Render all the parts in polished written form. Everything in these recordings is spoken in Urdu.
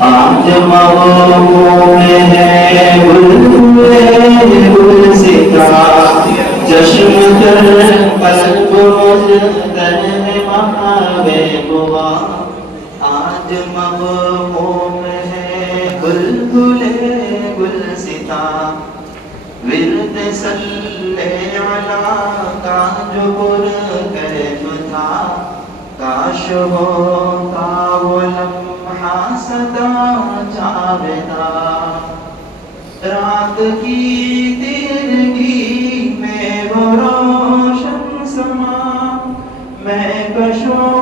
آج مغموم ہے گلستاں، چشم تر قلب مجتر ہے محبوبہ. آج مغموم ہے بلبل گلستاں، ورد صلی علی کا جو پرکیف تھا، کاش ہوتا وہ لمحہ سدا جاویدہ. رات کی تیرگی میں وہ روشن سما، میں کشوں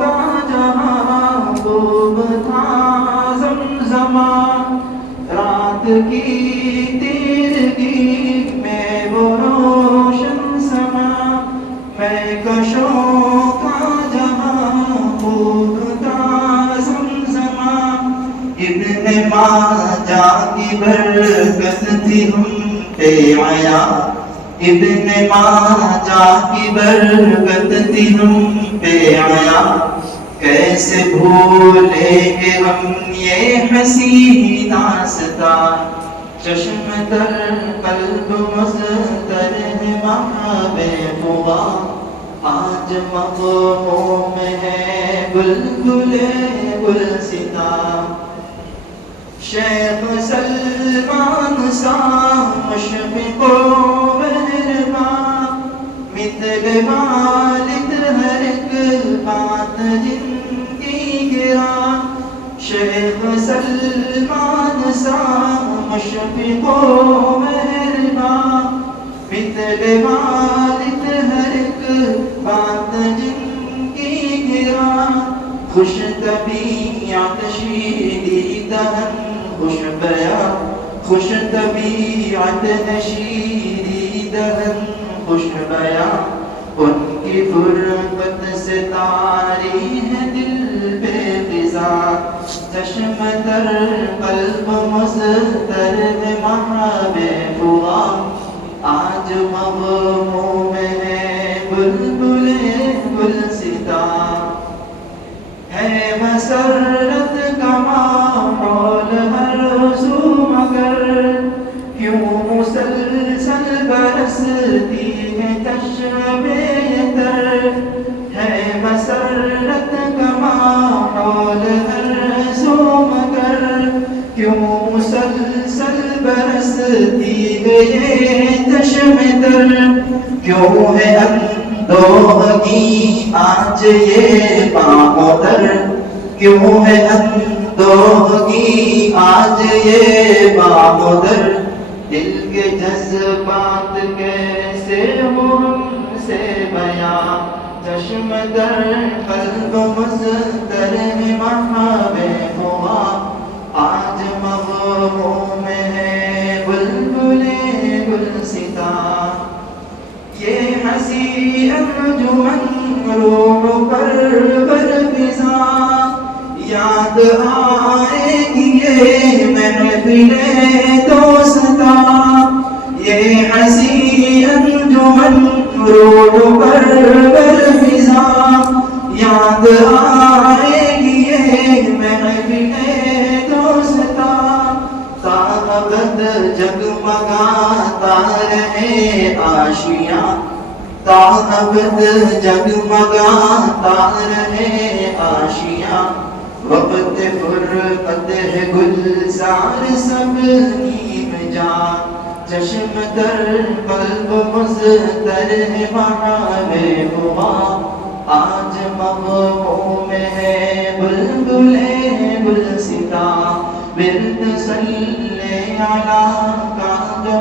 کا جہاں خوب تھا زمزمہ. رات کی تیرگی میں وہ روشن سما، میں کشوں کا جہاں خوب تھا زمزمہ. ابن ماجہ کی برکت تھی ہم پہ آیا، ابن ماجہ کی برکت تھی ہم پہ آیا. کیسے بھولیں گے ہم یہ حسین داستاں، چشم تر قلب مضطر ہے محبوبہ. آج مغموم ہے بلبل گلستاں، شیخ سلمان سا مشفق و مہرباں، مثل والد ہر ایک بات جن کی گراں. شیخ سلمان سا مشفق و مہرباں، مثل والد ہر ایک بات جن کی گراں. خوش طبیعت شیریں دہن خوش بیاں، خوش طبیعت شیریں دہن خوش بیاں. ان کی فرقت سے طاری ہے دل پہ فضا، چشم تر قلب مضطر ہے محبوبہ. آج مغموم ہے بلبل گلستاں، ہے مسرت کا ماحول ہر سو، مگر کیوں مسلسل برستی ہے چشمیں تر. ہے مسرت کا ماحول ہر سو، مگر کیوں مسلسل برستی ہے یہ چشمیں تر. کیوں ہے اندوہگی آج یہ پاؤں تر، کیوں ہے اندوہگی آج یہ پاؤں تر. دل کے جذبات کیسے ہو ہم سے بیاں، چشم تر قلب مضطر ہے محبوبہ. آج مغموم ہے بلبل گلستاں، یہ ہنسی انجمن روح پر برفزاں. یاد آئے گی یہ محفل دوستاں، یہ ہنسی انجمن روح پر برفزاں. یاد آئے گی یہ محفل دوستاں، تابد جگمگاتا رہے آشیاں، تابد جگمگاتا رہے آشیاں. وقت فرقت ہے گلزار سب نیم جاں، چشم تر قلب مضطر ہے محبوبہ. آج مغموم ہے بلبل گلستاں، ورد صلی علی کا جو